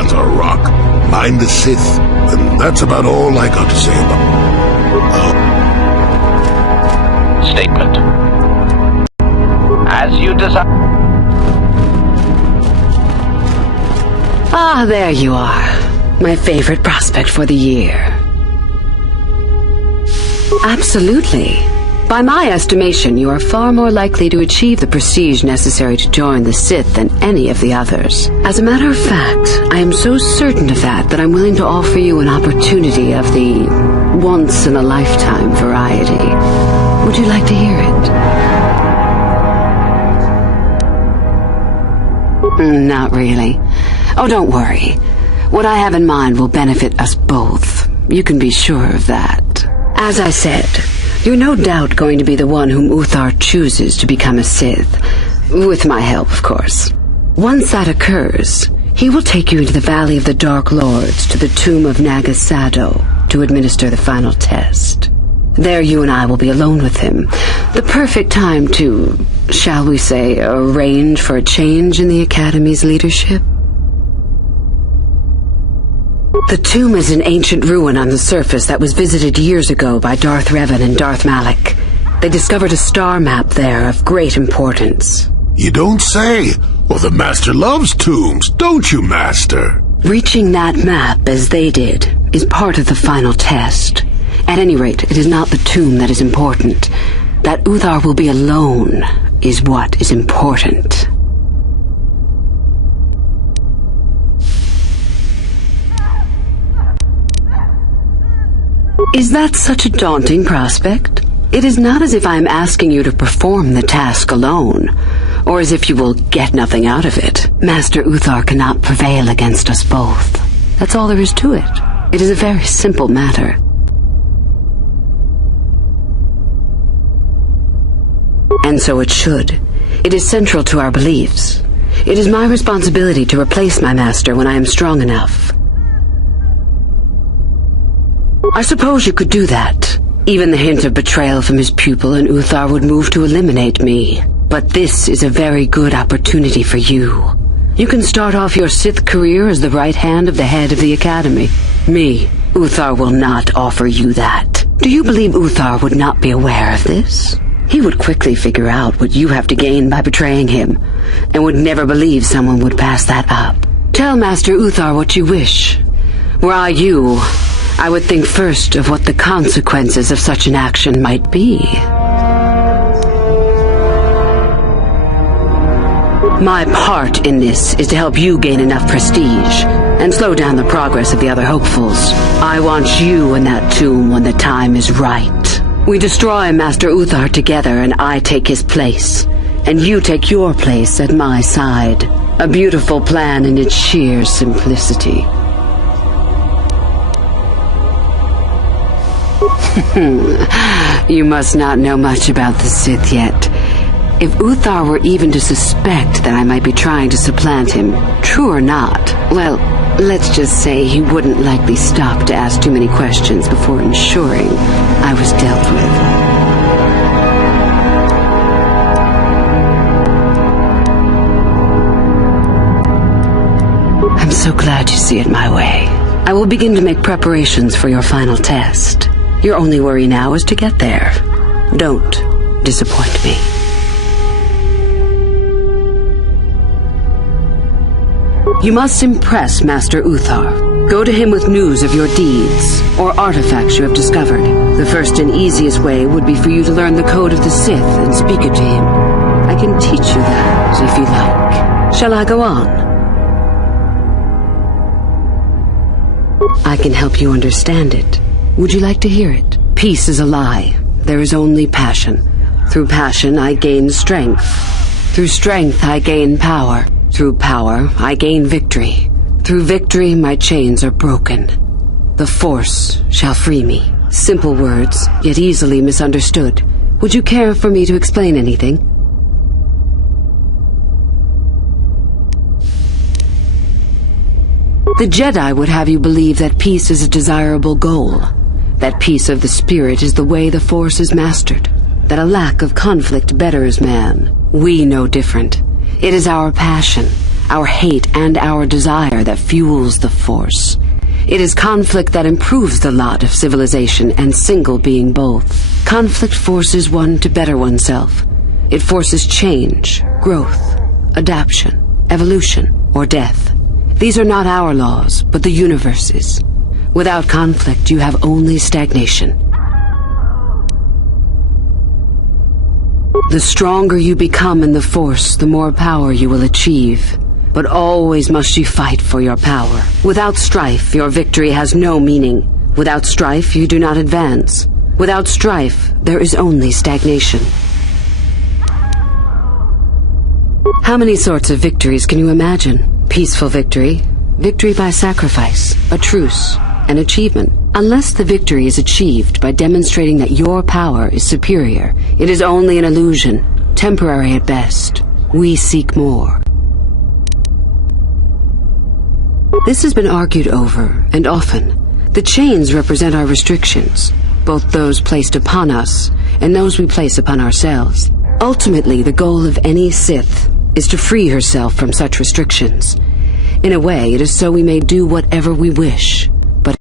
God's our rock. I'm the Sith, and that's about all I got to say about Statement. As you desire. Ah, there you are. My favorite prospect for the year. Absolutely. By my estimation, you are far more likely to achieve the prestige necessary to join the Sith than any of the others. As a matter of fact, I am so certain of that I'm willing to offer you an opportunity of the once-in-a-lifetime variety. Would you like to hear it? Not really. Oh, don't worry. What I have in mind will benefit us both. You can be sure of that. As I said, you're no doubt going to be the one whom Uthar chooses to become a Sith. With my help, of course. Once that occurs, he will take you into the Valley of the Dark Lords to the tomb of Naga Sadow to administer the final test. There you and I will be alone with him. The perfect time to, shall we say, arrange for a change in the Academy's leadership. The tomb is an ancient ruin on the surface that was visited years ago by Darth Revan and Darth Malak. They discovered a star map there of great importance. You don't say. Well, the Master loves tombs, don't you, Master? Reaching that map, as they did, is part of the final test. At any rate, it is not the tomb that is important. That Uthar will be alone is what is important. Is that such a daunting prospect? It is not as if I am asking you to perform the task alone, or as if you will get nothing out of it. Master Uthar cannot prevail against us both. That's all there is to it. It is a very simple matter. And so it should. It is central to our beliefs. It is my responsibility to replace my master when I am strong enough. I suppose you could do that. Even the hint of betrayal from his pupil and Uthar would move to eliminate me. But this is a very good opportunity for you. You can start off your Sith career as the right hand of the head of the Academy. Me, Uthar, will not offer you that. Do you believe Uthar would not be aware of this? He would quickly figure out what you have to gain by betraying him, and would never believe someone would pass that up. Tell Master Uthar what you wish. Were I you, I would think first of what the consequences of such an action might be. My part in this is to help you gain enough prestige and slow down the progress of the other hopefuls. I want you in that tomb when the time is right. We destroy Master Uthar together and I take his place, and you take your place at my side. A beautiful plan in its sheer simplicity. You must not know much about the Sith yet. If Uthar were even to suspect that I might be trying to supplant him, true or not, well, let's just say he wouldn't likely stop to ask too many questions before ensuring I was dealt with. I'm so glad you see it my way. I will begin to make preparations for your final test. Your only worry now is to get there. Don't disappoint me. You must impress Master Uthar. Go to him with news of your deeds, or artifacts you have discovered. The first and easiest way would be for you to learn the code of the Sith and speak it to him. I can teach you that, if you like. Shall I go on? I can help you understand it. Would you like to hear it? Peace is a lie. There is only passion. Through passion, I gain strength. Through strength, I gain power. Through power, I gain victory. Through victory, my chains are broken. The Force shall free me. Simple words, yet easily misunderstood. Would you care for me to explain anything? The Jedi would have you believe that peace is a desirable goal. That peace of the spirit is the way the Force is mastered. That a lack of conflict betters man. We know different. It is our passion, our hate and our desire that fuels the Force. It is conflict that improves the lot of civilization and single being both. Conflict forces one to better oneself. It forces change, growth, adaptation, evolution, or death. These are not our laws, but the universe's. Without conflict, you have only stagnation. The stronger you become in the Force, the more power you will achieve. But always must you fight for your power. Without strife, your victory has no meaning. Without strife, you do not advance. Without strife, there is only stagnation. How many sorts of victories can you imagine? Peaceful victory, victory by sacrifice, a truce, an achievement. Unless the victory is achieved by demonstrating that your power is superior, it is only an illusion, temporary at best. We seek more. This has been argued over, and often. The chains represent our restrictions, both those placed upon us and those we place upon ourselves. Ultimately, the goal of any Sith is to free herself from such restrictions. In a way, it is so we may do whatever we wish. But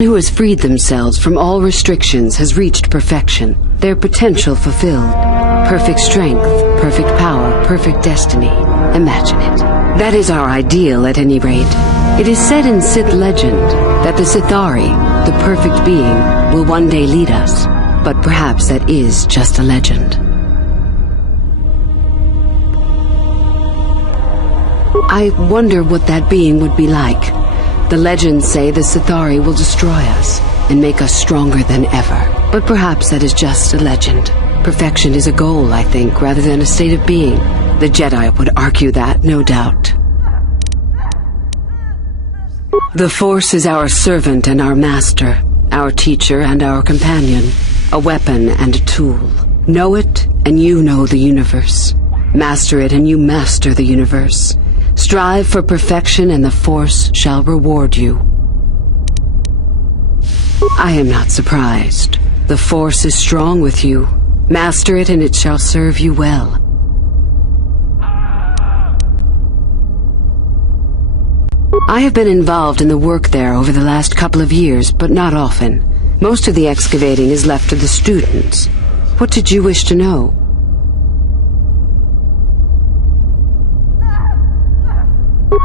who has freed themselves from all restrictions has reached perfection, their potential fulfilled. Perfect strength, perfect power, perfect destiny. Imagine it. That is our ideal, at any rate. It is said in Sith legend that the Sithari, the perfect being, will one day lead us. But perhaps that is just a legend. I wonder what that being would be like. The legends say the Sithari will destroy us and make us stronger than ever. But perhaps that is just a legend. Perfection is a goal, I think, rather than a state of being. The Jedi would argue that, no doubt. The Force is our servant and our master, our teacher and our companion, a weapon and a tool. Know it, and you know the universe. Master it, and you master the universe. Strive for perfection, and the Force shall reward you. I am not surprised. The Force is strong with you. Master it, and it shall serve you well. I have been involved in the work there over the last couple of years, but not often. Most of the excavating is left to the students. What did you wish to know?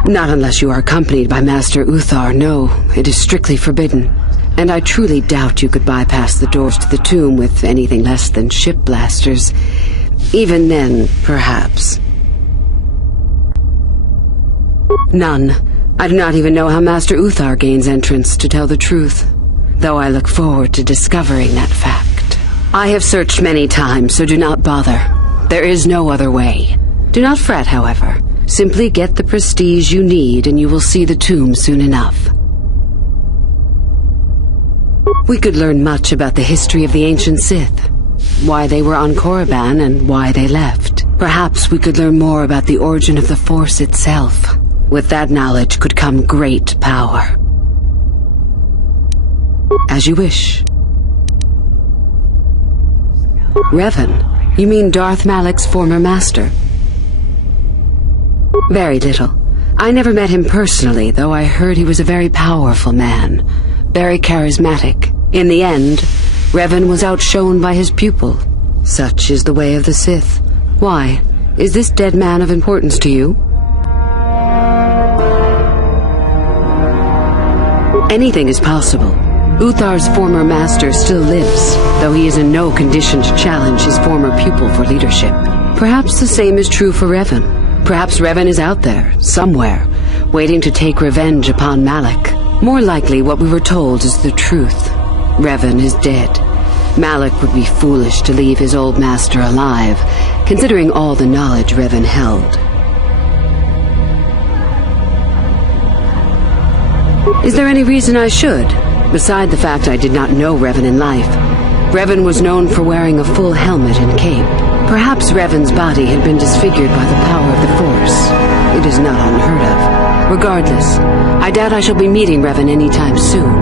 Not unless you are accompanied by Master Uthar. No, it is strictly forbidden. And I truly doubt you could bypass the doors to the tomb with anything less than ship blasters. Even then, perhaps. None. I do not even know how Master Uthar gains entrance, to tell the truth. Though I look forward to discovering that fact. I have searched many times, so do not bother. There is no other way. Do not fret, however. Simply get the prestige you need, and you will see the tomb soon enough. We could learn much about the history of the ancient Sith. Why they were on Korriban and why they left. Perhaps we could learn more about the origin of the Force itself. With that knowledge could come great power. As you wish. Revan, you mean Darth Malak's former master? Very little. I never met him personally, though I heard he was a very powerful man. Very charismatic. In the end, Revan was outshone by his pupil. Such is the way of the Sith. Why? Is this dead man of importance to you? Anything is possible. Uthar's former master still lives, though he is in no condition to challenge his former pupil for leadership. Perhaps the same is true for Revan. Perhaps Revan is out there, somewhere, waiting to take revenge upon Malak. More likely, what we were told is the truth. Revan is dead. Malak would be foolish to leave his old master alive, considering all the knowledge Revan held. Is there any reason I should? Beside the fact I did not know Revan in life. Revan was known for wearing a full helmet and cape. Perhaps Revan's body had been disfigured by the power of the Force. It is not unheard of. Regardless, I doubt I shall be meeting Revan anytime soon.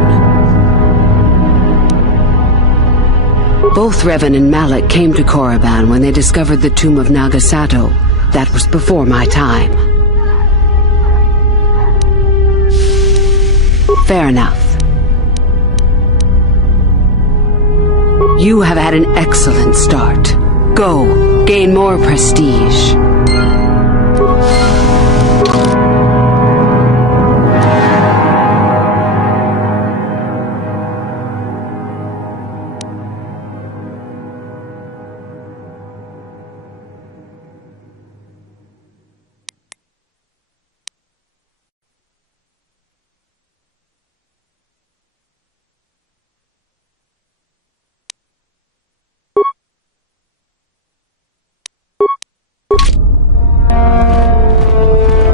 Both Revan and Malak came to Korriban when they discovered the tomb of Naga Sato. that was before my time. Fair enough. You have had an excellent start. Go, gain more prestige.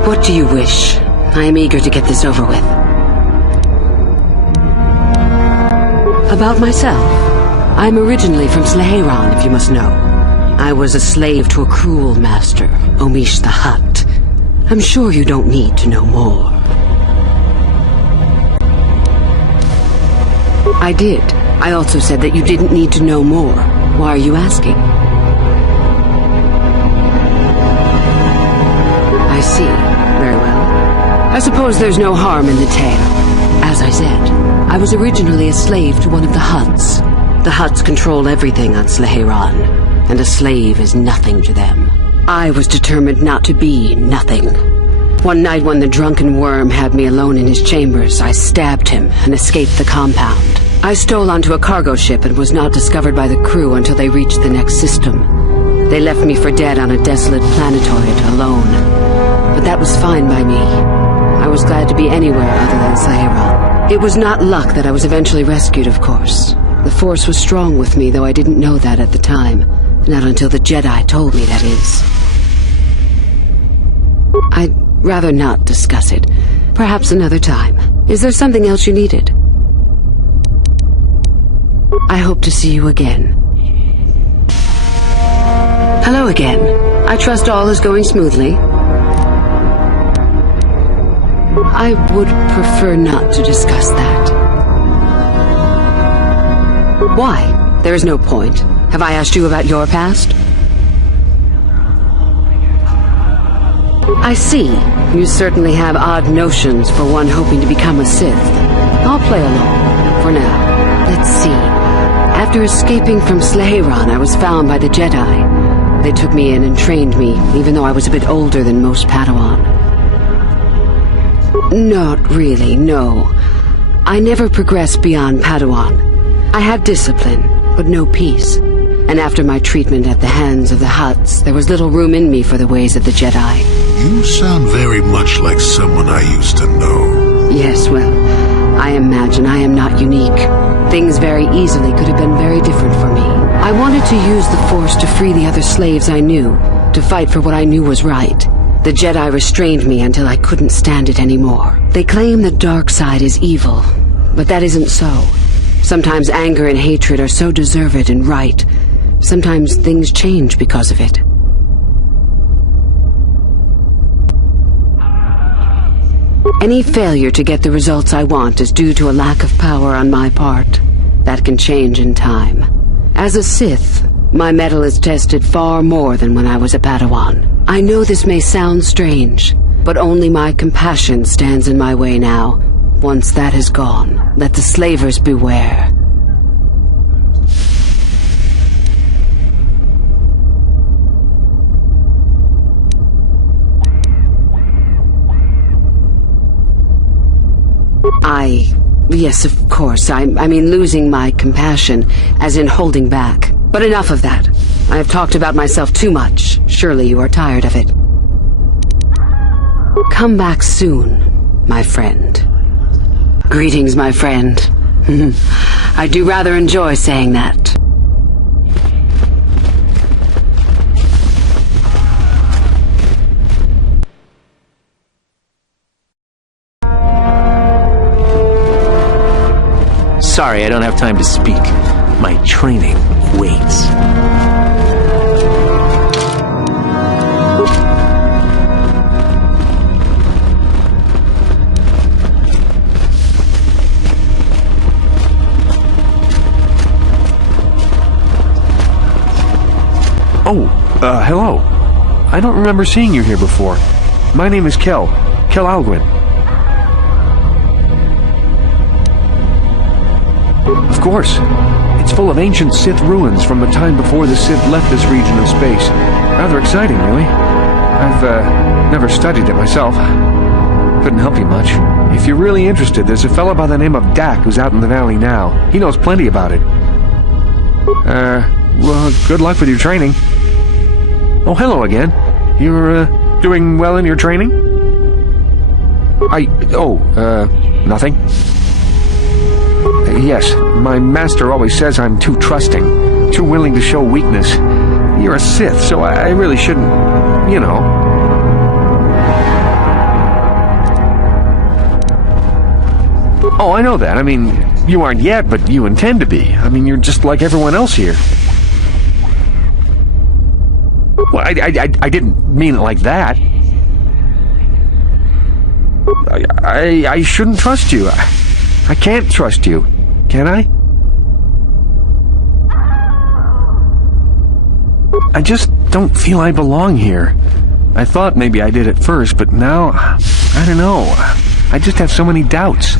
What do you wish? I am eager to get this over with. About myself. I am originally from Sleheyron, if you must know. I was a slave to a cruel master, Omish the Hutt. I'm sure you don't need to know more. I did. I also said that you didn't need to know more. Why are you asking? I see. Very well. I suppose there's no harm in the tale. As I said, I was originally a slave to one of the Hutts. The Hutts control everything on Sleheyron, and a slave is nothing to them. I was determined not to be nothing. One night when the drunken worm had me alone in his chambers, I stabbed him and escaped the compound. I stole onto a cargo ship and was not discovered by the crew until they reached the next system. They left me for dead on a desolate planetoid, alone. But that was fine by me. I was glad to be anywhere other than Sleheyron. It was not luck that I was eventually rescued, of course. The Force was strong with me, though I didn't know that at the time. Not until the Jedi told me, that is. I'd rather not discuss it. Perhaps another time. Is there something else you needed? I hope to see you again. Hello again. I trust all is going smoothly. I would prefer not to discuss that. Why? There is no point. Have I asked you about your past? I see. You certainly have odd notions for one hoping to become a Sith. I'll play along, for now. Let's see. After escaping from Sleheyron, I was found by the Jedi. They took me in and trained me, even though I was a bit older than most Padawan. Not really, no. I never progressed beyond Padawan. I had discipline, but no peace. And after my treatment at the hands of the Hutts, there was little room in me for the ways of the Jedi. You sound very much like someone I used to know. Yes, well, I imagine I am not unique. Things very easily could have been very different for me. I wanted to use the Force to free the other slaves I knew, to fight for what I knew was right. The Jedi restrained me until I couldn't stand it anymore. They claim the dark side is evil, but that isn't so. Sometimes anger and hatred are so deserved and right. Sometimes things change because of it. Any failure to get the results I want is due to a lack of power on my part. That can change in time. As a Sith, my mettle is tested far more than when I was a Padawan. I know this may sound strange, but only my compassion stands in my way now. Once that is gone, let the slavers beware. Yes, of course. I mean losing my compassion, as in holding back. But enough of that. I have talked about myself too much. Surely you are tired of it. Come back soon, my friend. Greetings, my friend. I do rather enjoy saying that. Sorry, I don't have time to speak. My training waits. Oh, hello. I don't remember seeing you here before. My name is Kel Alguin. Of course. It's full of ancient Sith ruins from the time before the Sith left this region of space. Rather exciting, really. I've never studied it myself. Couldn't help you much. If you're really interested, there's a fellow by the name of Dak who's out in the valley now. He knows plenty about it. Well, good luck with your training. Oh, hello again. You're, doing well in your training? Nothing. Yes, my master always says I'm too trusting, too willing to show weakness. You're a Sith, so I really shouldn't, you know. Oh, I know that. I mean, you aren't yet, but you intend to be. I mean, you're just like everyone else here. Well, I didn't mean it like that. I shouldn't trust you. I can't trust you. Can I? I just don't feel I belong here. I thought maybe I did at first, but now, I don't know. I just have so many doubts.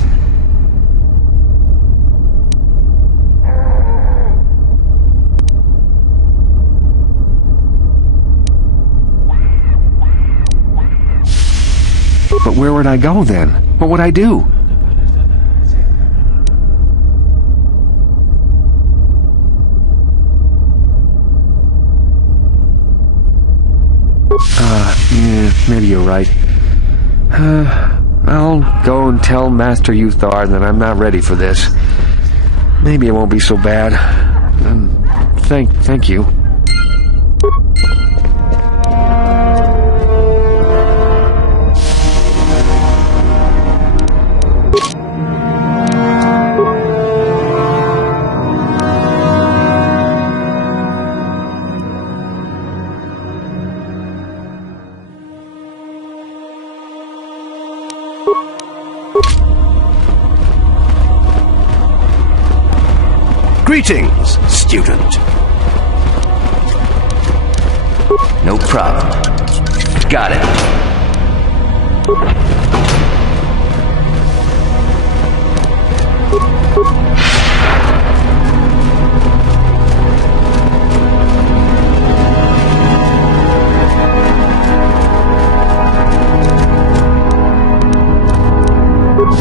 But where would I go then? What would I do? Yeah, maybe you're right. I'll go and tell Master Uthar that I'm not ready for this. Maybe it won't be so bad. Thank you. Greetings, student. No problem. Got it.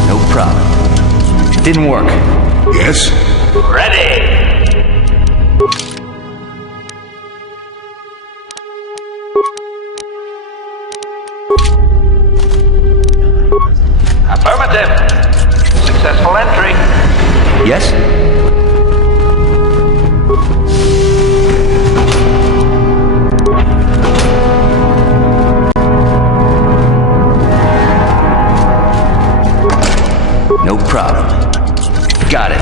No problem. Didn't work. Yes? Ready! Affirmative. Successful entry. Yes? No problem. Got it.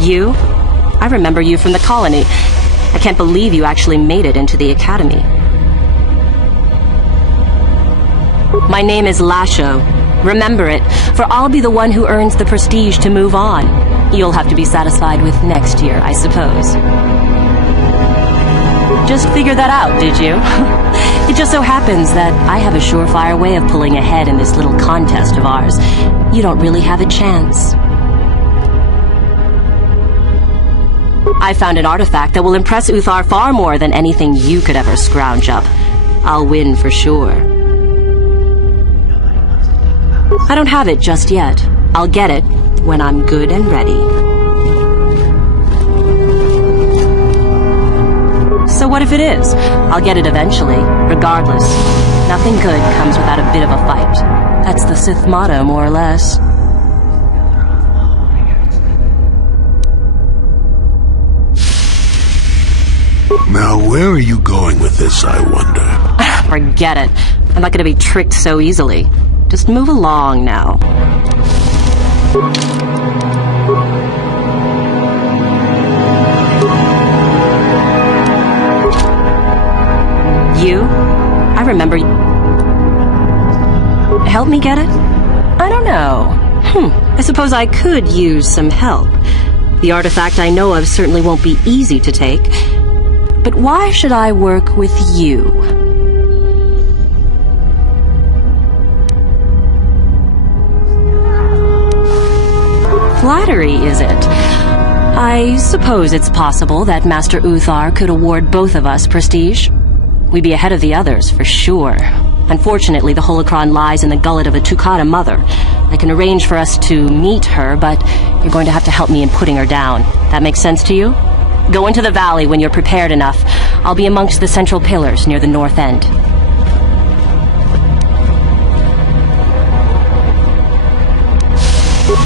You? I remember you from the colony. I can't believe you actually made it into the academy. My name is Lasho. Remember it, for I'll be the one who earns the prestige to move on. You'll have to be satisfied with next year, I suppose. Just figured that out, did you? It just so happens that I have a surefire way of pulling ahead in this little contest of ours. You don't really have a chance. I found an artifact that will impress Uthar far more than anything you could ever scrounge up. I'll win for sure. I don't have it just yet. I'll get it when I'm good and ready. So what if it is? I'll get it eventually, regardless. Nothing good comes without a bit of a fight. That's the Sith motto, more or less. Now, where are you going with this, I wonder? Forget it. I'm not gonna be tricked so easily. Just move along now. You? I remember. Help me get it? I don't know. I suppose I could use some help. The artifact I know of certainly won't be easy to take. But why should I work with you? Flattery, is it? I suppose it's possible that Master Uthar could award both of us prestige. We'd be ahead of the others, for sure. Unfortunately, the holocron lies in the gullet of the Tukata mother. I can arrange for us to meet her, but you're going to have to help me in putting her down. That makes sense to you? Go into the valley when you're prepared enough. I'll be amongst the central pillars near the north end.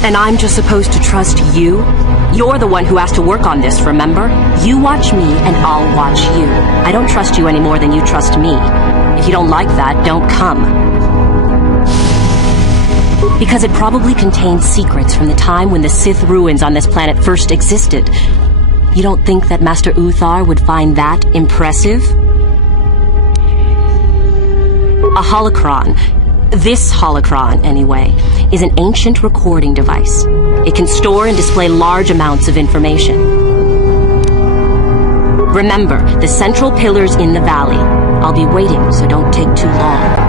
And I'm just supposed to trust you? You're the one who has to work on this, remember? You watch me, and I'll watch you. I don't trust you any more than you trust me. If you don't like that, don't come. Because it probably contains secrets from the time when the Sith ruins on this planet first existed. You don't think that Master Uthar would find that impressive? A holocron, this holocron anyway, is an ancient recording device. It can store and display large amounts of information. Remember, the central pillars in the valley. I'll be waiting, so don't take too long.